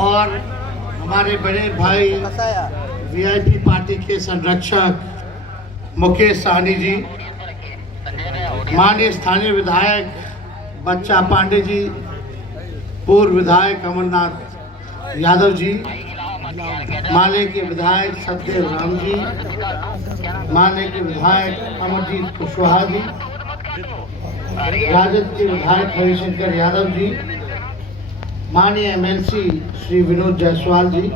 और हमारे बड़े भाई वीआईपी पार्टी के संरक्षक मुकेश सहनी जी, माननीय स्थानीय विधायक बच्चा पांडे जी, पूर्व विधायक अमरनाथ यादव जी, माले के विधायक सत्यदेव राम जी, माले के विधायक अमरजीत कुशवाहा जी, राजद के विधायक हरिशंकर यादव जी, माननीय एमएलसी श्री विनोद जायसवाल जी,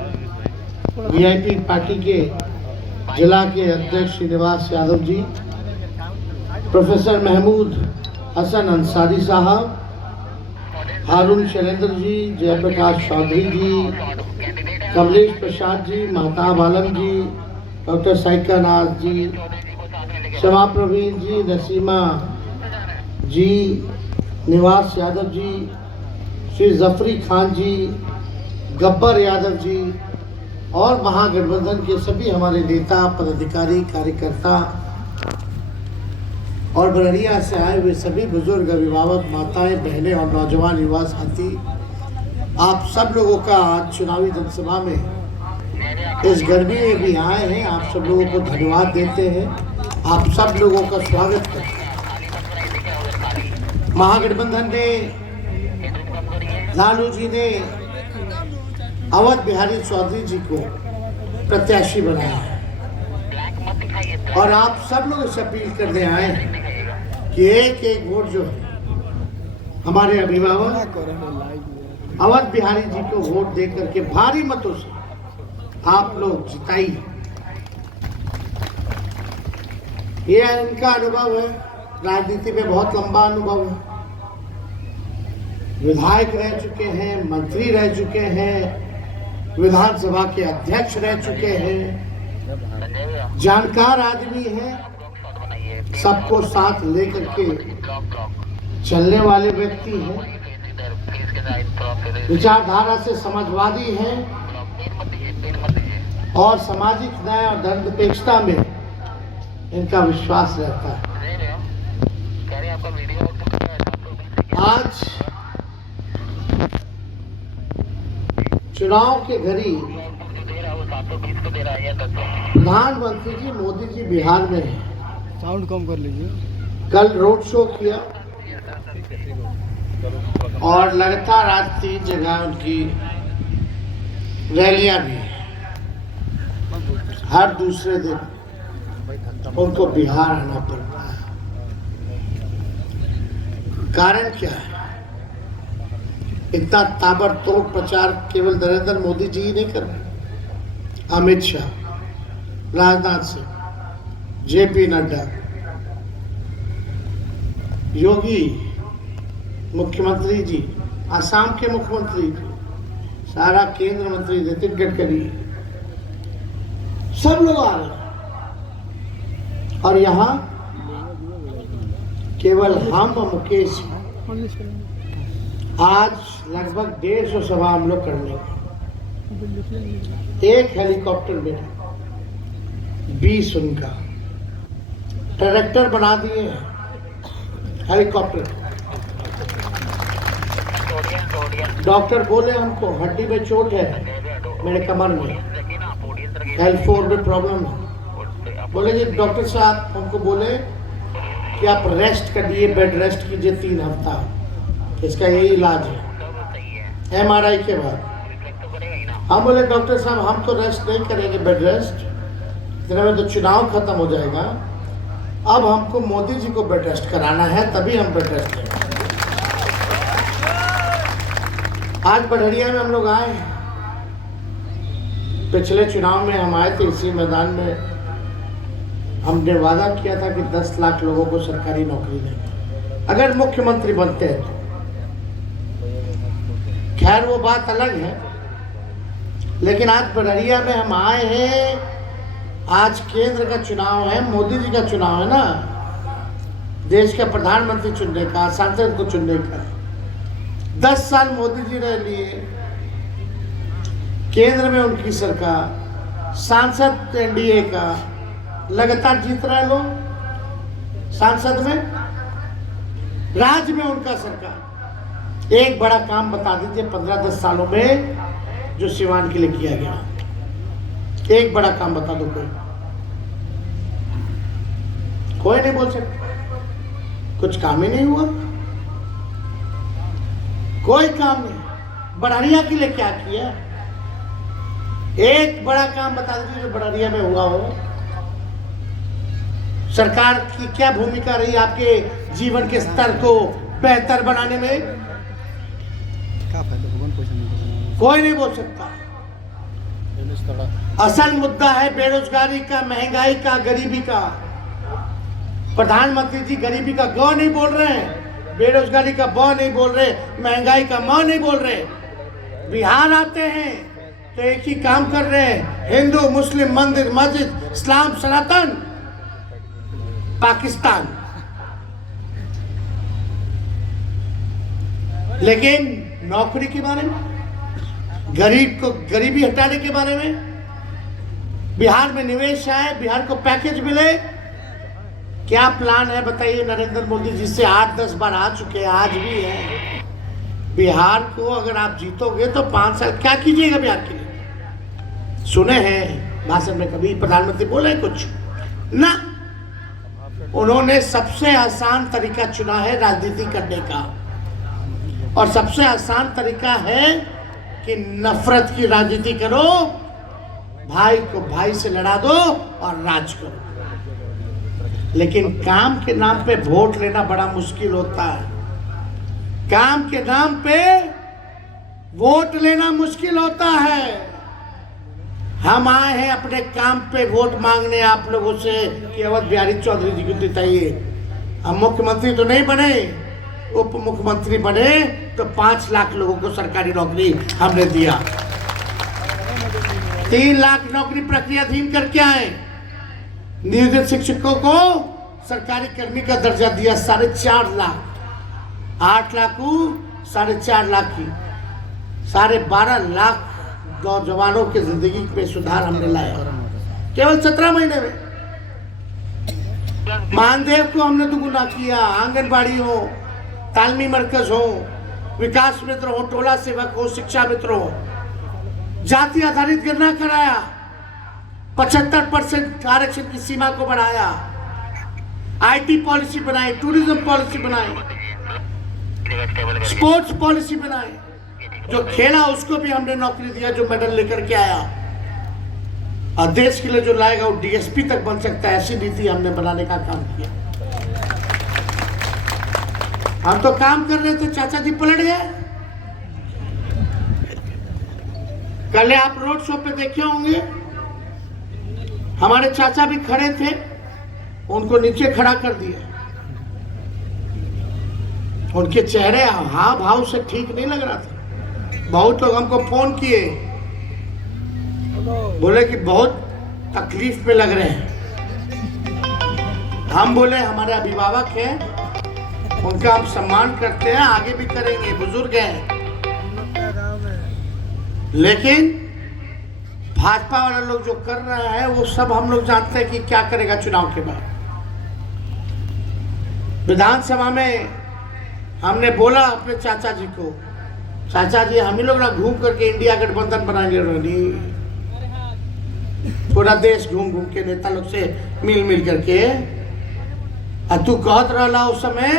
वीआईपी पार्टी के जिला के अध्यक्ष श्रीनिवास यादव जी, प्रोफेसर महमूद हसन अंसारी साहब, हारून शैलेंद्र जी, जयप्रकाश चौधरी जी, कमलेश प्रसाद जी, महताब आलम जी, डॉक्टर साइका नाथ जी, शमा प्रवीण जी, नसीमा जी, निवास यादव जी, श्री जफरी खान जी, गब्बर यादव जी और महागठबंधन के सभी हमारे नेता, पदाधिकारी, कार्यकर्ता और बररिया से आए हुए सभी बुजुर्ग, अभिभावक, माताएं, बहनें और नौजवान युवा साथी, आप सब लोगों का आज चुनावी जनसभा में इस गर्मी में भी आए हैं। आप सब लोगों को धन्यवाद देते हैं, आप सब लोगों का स्वागत करते हैं। महागठबंधन ने, लालू जी ने अवध बिहारी चौधरी जी को प्रत्याशी बनाया है और आप सब लोग इसे अपील करने आए हैं कि एक एक वोट जो है हमारे अभिभावक अवध बिहारी जी को वोट दे करके भारी मतों से आप लोग जिताइए। ये इनका अनुभव है, राजनीति में बहुत लंबा अनुभव है, विधायक रह चुके हैं, मंत्री रह चुके हैं, विधानसभा के अध्यक्ष रह चुके हैं, जानकार आदमी हैं, सबको साथ लेकर के चलने वाले व्यक्ति हैं, विचारधारा से समाजवादी हैं और सामाजिक न्याय और धर्मनिरपेक्षता में इनका विश्वास रहता है। आज चुनाव के घड़ी प्रधानमंत्री जी मोदी जी बिहार में हैं। साउंड कम कर लीजिए। कल रोड शो किया और लगातार आज 3 जगह उनकी रैलियां भी हैं। हर दूसरे दिन उनको बिहार आना पड़ रहा है। कारण क्या है? इतना ताबड़तोड़ प्रचार केवल नरेंद्र मोदी जी ही नहीं कर रहे, अमित शाह, राजनाथ सिंह, जेपी नड्डा, योगी मुख्यमंत्री जी, असम के मुख्यमंत्री जी, सारा केंद्र मंत्री नितिन गडकरी, सब लोग आ रहे हैं और यहाँ केवल हम और मुकेश आज लगभग 150 सभा हम लोग कर लेंगे। एक हेलीकॉप्टर में 20 उनका डायरेक्टर बना दिए हैं हेलीकॉप्टर। डॉक्टर बोले हमको हड्डी में चोट है, मेरे कमर में, L4 में प्रॉब्लम है। बोले जी डॉक्टर साहब हमको बोले कि आप रेस्ट करिए, बेड रेस्ट कीजिए 3 हफ्ता, इसका यही इलाज है MRI के बाद। हम बोले डॉक्टर साहब हम तो रेस्ट नहीं करेंगे, बेड रेस्ट, इतने में तो चुनाव खत्म हो जाएगा, अब हमको मोदी जी को बेड रेस्ट कराना है, तभी हम बेड रेस्ट करेंगे। आज बढ़िया में हम लोग आए, पिछले चुनाव में हम आए थे, इसी मैदान में हमने वादा किया था कि 10 लाख लोगों को सरकारी नौकरी देंगे अगर मुख्यमंत्री बनते हैं तो। खैर वो बात अलग है, लेकिन आज बड़रिया में हम आए हैं। आज केंद्र का चुनाव है, मोदी जी का चुनाव है ना, देश का प्रधानमंत्री चुनने का, सांसद को चुनने का। 10 साल मोदी जी रह लिए, केंद्र में उनकी सरकार, सांसद एनडीए का लगातार जीत रहे लोग, सांसद में, राज्य में उनका सरकार। एक बड़ा काम बता दीजिए 15-10 सालों में जो सिवान के लिए किया गया? एक बड़ा काम बता दो कोई नहीं बोल सकता। कुछ काम ही नहीं हुआ, कोई काम नहीं। बड़हरिया के लिए क्या किया? एक बड़ा काम बता दीजिए जो बड़हरिया में हुआ हो। सरकार की क्या भूमिका रही आपके जीवन के स्तर को बेहतर बनाने में? कोई नहीं बोल सकता। असल मुद्दा है बेरोजगारी का, महंगाई का, गरीबी का। प्रधानमंत्री जी गरीबी का ग नहीं बोल रहे हैं, बेरोजगारी का ब नहीं बोल रहे, महंगाई का म नहीं बोल रहे। बिहार आते हैं तो एक ही काम कर रहे हैं, हिंदू मुस्लिम, मंदिर मस्जिद, इस्लाम सनातन, पाकिस्तान। लेकिन नौकरी के बारे में, गरीब को गरीबी हटाने के बारे में, बिहार में निवेश आए, बिहार को पैकेज मिले, क्या प्लान है बताइए नरेंद्र मोदी जी से 8-10 बार आ चुके हैं, आज भी है। बिहार को अगर आप जीतोगे तो 5 साल क्या कीजिएगा बिहार के लिए? सुने हैं भाषण में कभी प्रधानमंत्री बोले कुछ ना? उन्होंने सबसे आसान तरीका चुना है राजनीति करने का, और सबसे आसान तरीका है कि नफरत की राजनीति करो, भाई को भाई से लड़ा दो और राज करो। लेकिन काम के नाम पे वोट लेना बड़ा मुश्किल होता है। काम के नाम पे वोट लेना मुश्किल होता है। हम आए हैं अपने काम पे वोट मांगने आप लोगों से कि अवध बिहारी चौधरी जी को जिताइए। हम मुख्यमंत्री तो नहीं बने, उप मुख्यमंत्री बने तो 5 लाख लोगों को सरकारी नौकरी हमने दिया। 3 लाख नौकरी प्रक्रियाधीन करके आए। नियोजित शिक्षकों को सरकारी कर्मी का दर्जा दिया 4.5 लाख। 8 लाख को 4.5 लाख की 12.5 लाख नौजवानों की जिंदगी में सुधार हमने लाया केवल 17 महीने में। मानदेव को हमने दुगुना किया। आंगनबाड़ी हो, तालमी मरकज हो, विकास मित्र हो, टोला सेवक हो, शिक्षा मित्र हो, जाति आधारित गणना कराया, 75% आरक्षण की सीमा को बढ़ाया, आईटी पॉलिसी बनाई, टूरिज्म पॉलिसी बनाई, स्पोर्ट्स पॉलिसी बनाई। जो खेला उसको भी हमने नौकरी दिया, जो मेडल लेकर के आया। और देश के लिए जो लाएगा वो डीएसपी तक बन सकता है, ऐसी नीति हमने बनाने का काम किया। हम तो काम कर रहे थे, चाचा जी पलट गए। कल आप रोड शो पे देखे होंगे, हमारे चाचा भी खड़े थे, उनको नीचे खड़ा कर दिया। उनके चेहरे हाव भाव से ठीक नहीं लग रहा था। बहुत लोग हमको फोन किए, बोले कि बहुत तकलीफ में लग रहे हैं। हम बोले हमारे अभिभावक हैं, उनका हम सम्मान करते हैं, आगे भी करेंगे, बुजुर्ग हैं। लेकिन भाजपा वाला लोग जो कर रहा है वो सब हम लोग जानते हैं कि क्या करेगा चुनाव के बाद। विधानसभा में हमने बोला अपने चाचा जी को, चाचा जी हम ही लोग ना घूम करके इंडिया गठबंधन बनाएंगे, पूरा देश घूम घूम के नेता लोग से मिल करके। और तू कहत रहा उस समय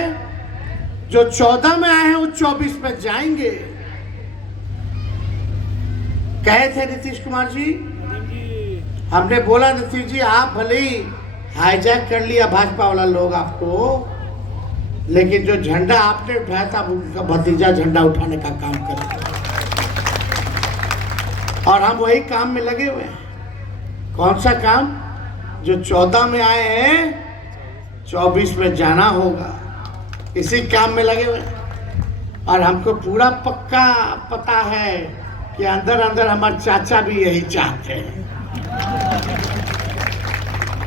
जो 14 में आए हैं वो 24 में जाएंगे, कहे थे नीतीश कुमार जी। हमने बोला नीतीश जी आप भले ही हाईजैक कर लिया भाजपा वाला लोग आपको, लेकिन जो झंडा आपने उठाया था उनका भतीजा झंडा उठाने का काम करेगा। और हम वही काम में लगे हुए हैं। कौन सा काम? जो 14 में आए हैं 24 में जाना होगा, इसी काम में लगे हुए हैं। और हमको पूरा पक्का पता है कि अंदर अंदर हमारे चाचा भी यही चाहते हैं।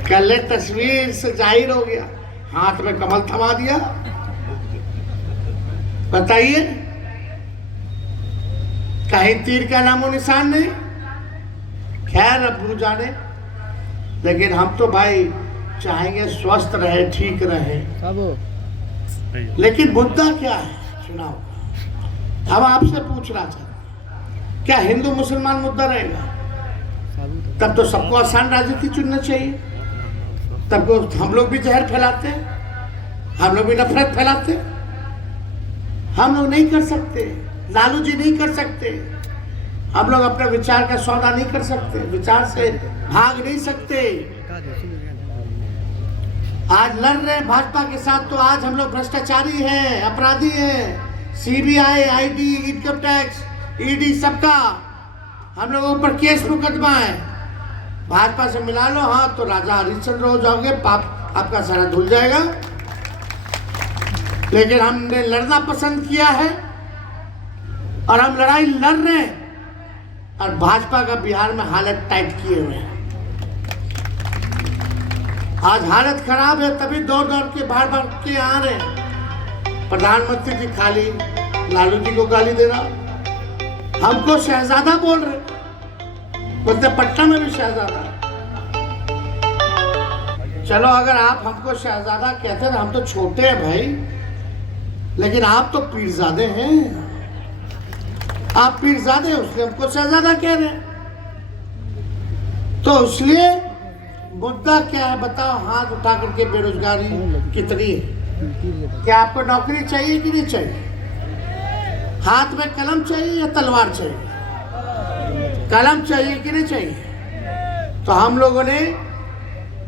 कल तस्वीर से जाहिर हो गया, हाथ में कमल थमा दिया। बताइए, कहीं तीर का नामो निशान नहीं। खैर अब जाने, लेकिन हम तो भाई चाहेंगे स्वस्थ रहे, ठीक रहे। लेकिन मुद्दा क्या है चुनाव का? हम आपसे पूछना चाहते क्या हिंदू मुसलमान मुद्दा रहेगा? तब तो सबको आसान राजनीति चुनना चाहिए। तब तो हम लोग भी जहर फैलाते, हम लोग भी नफरत फैलाते। हम लोग नहीं कर सकते, लालू जी नहीं कर सकते। हम लोग अपने विचार का सौदा नहीं कर सकते, विचार से भाग नहीं सकते। आज लड़ रहे हैं भाजपा के साथ, तो आज हम लोग भ्रष्टाचारी हैं, अपराधी हैं। CBI, IT, income tax, ED, सबका हम लोगों पर केस मुकदमा है। भाजपा से मिला लो हाँ तो राजा हरिश्चंद्र हो जाओगे, पाप आपका सारा धुल जाएगा। लेकिन हमने लड़ना पसंद किया है और हम लड़ाई लड़ रहे हैं। और भाजपा का बिहार में हालत टाइट किए हुए हैं। आज हालत खराब है, तभी दौड़ दौड़ के बार बार के आ रहे हैं। प्रधानमंत्री जी खाली लालू जी को गाली दे रहा, हमको शहजादा बोल रहे, बोलते पटना में भी शहजादा। चलो अगर आप हमको शहजादा कहते हैं, हम तो छोटे हैं भाई, लेकिन आप तो पीरजादे हैं। आप पीरजादे हैं, उसने हमको शहजादा कह रहे हैं। तो इसलिए मुद्दा क्या है बताओ? हाथ उठा करके बेरोजगारी कितनी है? क्या आपको नौकरी चाहिए कि नहीं चाहिए? हाथ में कलम चाहिए या तलवार चाहिए? कलम चाहिए कि नहीं चाहिए? तो हम लोगों ने,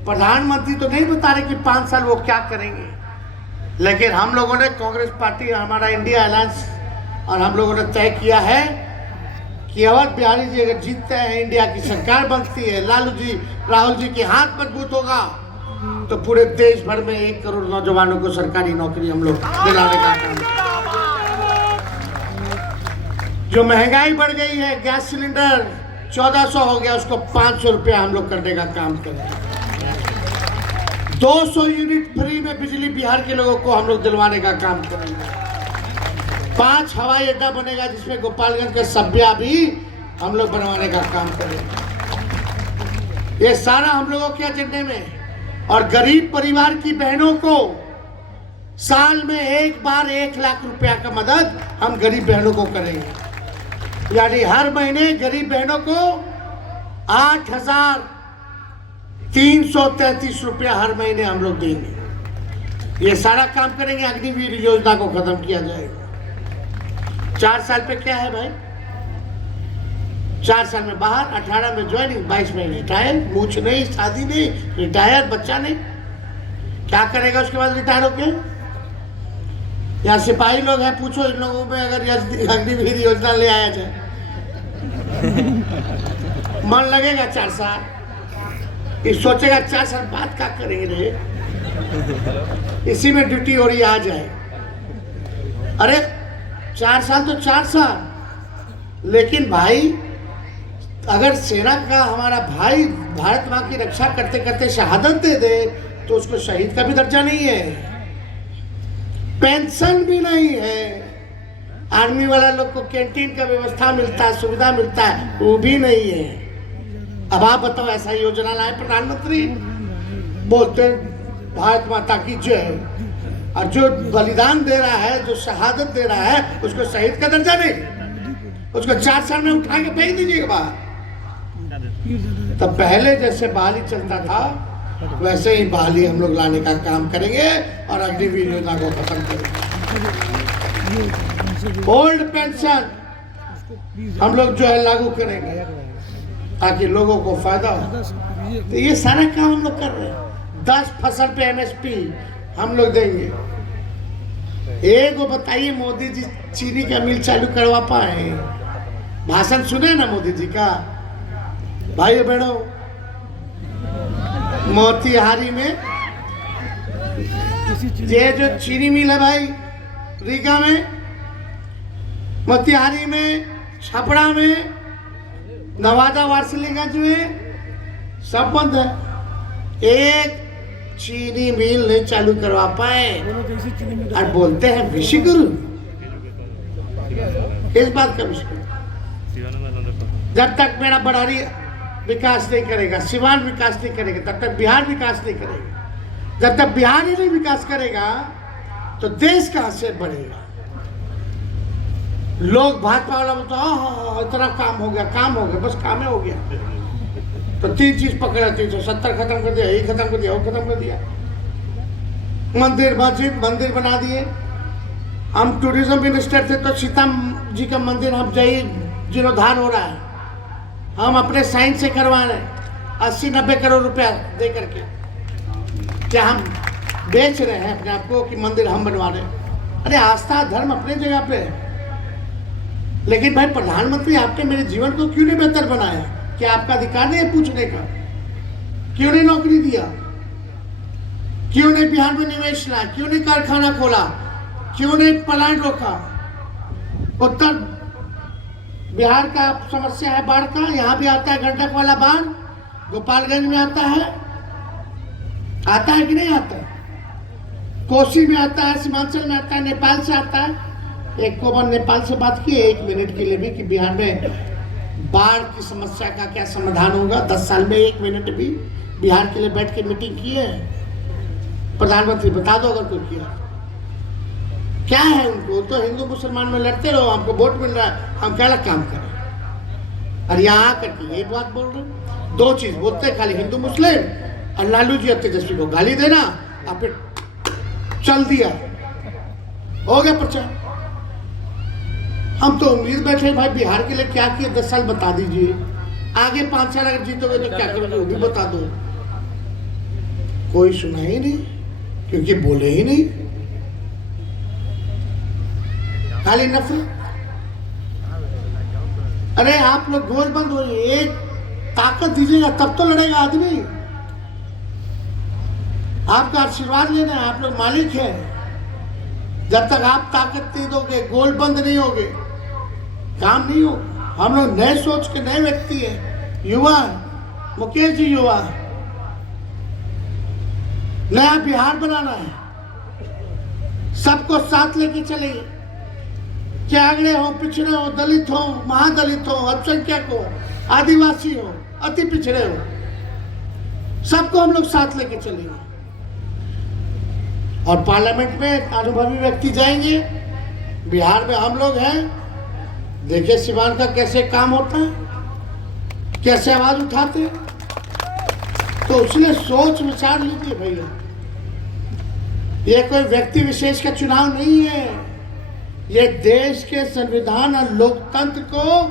प्रधानमंत्री तो नहीं बता रहे कि 5 साल वो क्या करेंगे, लेकिन हम लोगों ने, कांग्रेस पार्टी, हमारा इंडिया अलायंस और हम लोगों ने तय किया है कि अवध बिहारी जी अगर जीतते हैं, इंडिया की सरकार बनती है, लालू जी, राहुल जी के हाथ मजबूत होगा, तो पूरे देश भर में 1 करोड़ नौजवानों को सरकारी नौकरी हम लोग दिलाने का काम। जो महंगाई बढ़ गई है, गैस सिलेंडर 1400 हो गया, उसको 500 रुपया हम लोग करने का काम करें। 200 यूनिट फ्री में बिजली बिहार के लोगों को हम लोग दिलवाने का काम करेंगे। 5 हवाई अड्डा बनेगा, जिसमें गोपालगंज का सभ्या भी हम लोग बनवाने का काम करेंगे। ये सारा हम लोगों के एजेंडे में। और गरीब परिवार की बहनों को साल में एक बार 1 लाख रुपया का मदद हम गरीब बहनों को करेंगे। यानी हर महीने गरीब बहनों को 8,333 रुपया हर महीने हम लोग देंगे। ये सारा काम करेंगे। अग्निवीर योजना को खत्म किया जाएगा। 4 साल पे क्या है भाई? 4 साल में बाहर, 18 में ज्वाइनिंग, 22 में रिटायर, मूछ नहीं, शादी नहीं, रिटायर, बच्चा नहीं। क्या करेगा उसके बाद रिटायर होके? यहाँ सिपाही लोग हैं, पूछो इन लोगों में अगर अग्निवीर योजना ले आया जाए मन लगेगा 4 साल। ये सोचेगा 4 साल बाद क्या करेंगे रे, इसी में ड्यूटी हो रही आ जाए। अरे 4 साल तो 4 साल, लेकिन भाई अगर सेना का हमारा भाई भारत माँ की रक्षा करते करते शहादत दे दे, तो उसको शहीद का भी दर्जा नहीं है, पेंशन भी नहीं है। आर्मी वाला लोग को कैंटीन का व्यवस्था मिलता है, सुविधा मिलता है, वो भी नहीं है। अब आप बताओ, ऐसा योजना लाए प्रधानमंत्री, बोलते भारत माता की जय, और जो बलिदान दे रहा है, जो शहादत दे रहा है, उसको शहीद का दर्जा नहीं, उसको 4 साल में उठा के फेंक दीजिएगा बाहर। तब पहले जैसे बहाली चलता था, वैसे ही बहाली हम लोग लाने का काम करेंगे और अग्निवीर योजना को खत्म करेंगे। ओल्ड पेंशन हम लोग जो है लागू करेंगे ताकि लोगों को फायदा हो। तो ये सारा काम हम लोग कर रहे हैं। 10 फसल पे एमएसपी हम लोग देंगे। एक वो बताइए, मोदी जी चीनी का मिल चालू करवा पाए? भाषण सुने ना मोदी जी का? भाई बहनों, मोतिहारी में ये जो चीनी मिल है भाई, रीगा में, मोतिहारी में, छपरा में, नवादा वारसिलीगंज में सब बंद है। एक चीनी मिल नहीं चालू करवा पाए और बोलते हैं विश्वगुरु। इस बात का विश्वगुरु। जब तक मेरा बड़ारी विकास नहीं करेगा, सिवान विकास नहीं करेगा, तब तक बिहार विकास नहीं करेगा। जब तक बिहार ही नहीं विकास करेगा तो देश कहां से बढ़ेगा? लोग भाजपा वाला बोलते हाँ इतना काम हो गया, बस काम हो गया। तो 3 चीज पकड़ा, 370 खत्म कर दिया, ये खत्म कर दिया, वो खत्म कर दिया। मंदिर मस्जिद मंदिर बना दिए। हम टूरिज्म मिनिस्टर थे तो सीता जी का मंदिर हम जीर्णोद्धार हो रहा है, हम अपने साइन से करवा रहे हैं 80-90 करोड़ रुपया दे करके। क्या हम बेच रहे हैं अपने आप को कि मंदिर हम बनवा रहे हैं? अरे आस्था धर्म अपने जगह पे है, लेकिन भाई प्रधानमंत्री आपने मेरे जीवन को क्यों नहीं बेहतर बनाया? क्या आपका अधिकार नहीं है पूछने का? क्यों नहीं नौकरी दिया? क्यों नहीं बिहार में निवेश लाया? क्यों नहीं कारखाना खोला? क्यों नहीं पलायन रोका? उत्तर बिहार का समस्या है बाढ़ का, यहाँ भी आता है गंडक वाला बाढ़, गोपालगंज में आता है कि नहीं आता है? कोसी में आता है, सीमांचल में आता है, नेपाल से आता है। एक को नेपाल से बात की 1 मिनट के लिए भी कि बिहार में बाढ़ की समस्या का क्या समाधान होगा। 10 साल में 1 मिनट भी बिहार के लिए बैठ के मीटिंग की है? प्रधानमंत्री बता दो अगर कोई किया। क्या है उनको? तो हिंदू मुसलमान में लड़ते रहो, हमको वोट मिल रहा है, हम क्या अलग काम करें? और यहाँ आकर के ये बात बोल रहे, 2 चीज बोलते हैं खाली, हिंदू मुस्लिम, और लालू जी और तेजस्वी को गाली देना, और फिर चल दिया, हो गया प्रचार। हम तो उम्मीद बैठे भाई बिहार के लिए क्या किए 10 साल बता दीजिए, आगे 5 साल अगर जीतोगे तो क्या करोगे वो भी बता दो। कोई सुना ही नहीं, क्योंकि बोले ही नहीं, खाली नफरत। अरे आप लोग गोल बंद हो, एक ताकत दीजिएगा तब तो लड़ेगा आदमी। आपका आशीर्वाद लेना है, आप लोग मालिक हैं। जब तक आप ताकत नहीं दोगे, गोल बंद नहीं होगे, काम नहीं हो। हम लोग नए सोच के नए व्यक्ति हैं, युवा, मुकेश जी युवा, नया बिहार बनाना है, सबको साथ लेके चलेंगे। चागड़े हो, पिछड़े हो, दलित हो, महादलित हो, अल्पसंख्यक हो, आदिवासी हो, अति पिछड़े हो, सबको हम लोग साथ लेके चलेंगे। और पार्लियामेंट में अनुभवी व्यक्ति जाएंगे। बिहार में हम लोग हैं, देखिए सिवान का कैसे काम होता है, कैसे आवाज उठाते हैं। तो उसने सोच विचार लीजिए भैया, ये कोई व्यक्ति विशेष का चुनाव नहीं है, ये देश के संविधान और लोकतंत्र को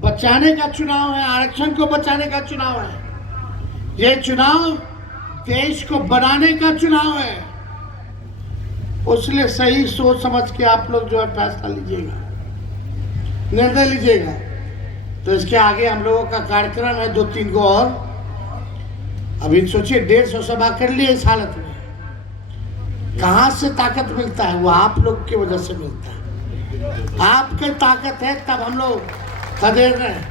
बचाने का चुनाव है, आरक्षण को बचाने का चुनाव है। ये चुनाव देश को बनाने का चुनाव है। उसलिए सही सोच समझ के आप लोग जो है फैसला लीजिएगा, निर्णय लीजिएगा। तो इसके आगे हम लोगों का कार्यक्रम है 2-3 गो और। अभी सोचिए 150 सभा कर लिए इस हालत में, कहाँ से ताकत मिलता है? वो आप लोग की वजह से मिलता है। आपकी ताकत है तब हम लोग खदेड़ रहे हैं।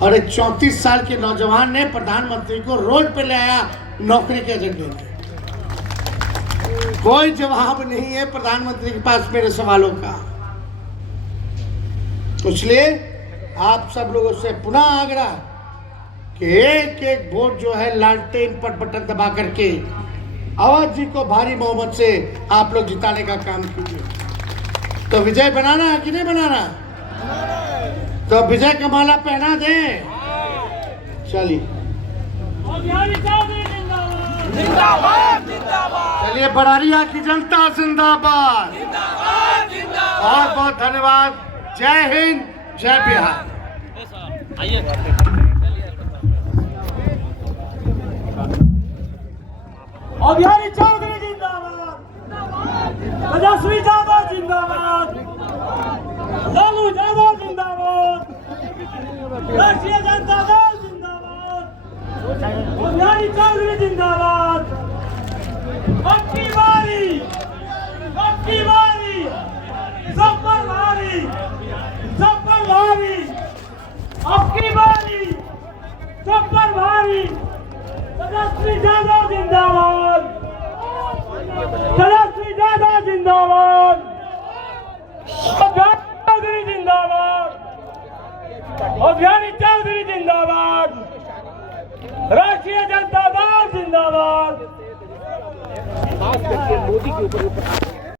और एक 34 साल के नौजवान ने प्रधानमंत्री को रोड पे ले आया नौकरी के एजेंडे में। कोई जवाब नहीं है प्रधानमंत्री के पास मेरे सवालों का। इसलिए आप सब लोगों से पुनः आग्रह कि एक एक वोट जो है लालटेन पर बटन दबा करके अवध जी को भारी बहुमत से आप लोग जिताने का काम कीजिए। तो विजय बनाना है कि नहीं बनाना? तो विजय का माला पहना दें। चलिए चलिए, बड़ारिया की जनता जिंदाबाद, बहुत बहुत धन्यवाद। जय हिंद, जय बिहार। अभियानी चौधरी जिंदाबाद, तेजस्वी यादव जिंदाबाद, लालू यादव जिंदाबाद, राष्ट्रीय जनता दल जिंदाबाद, अभियानी चौधरी जिंदाबाद। अबकी बारी सब पर भारी, अबकी बारी सब पर भारी। तेजस्वी यादव जिंदाबाद, तेजस्वी यादव जिंदाबाद, चौधरी जिंदाबाद, अभियानी चौधरी जिंदाबाद, राष्ट्रीय जनता दल जिंदाबाद। खास करके मोदी के ऊपर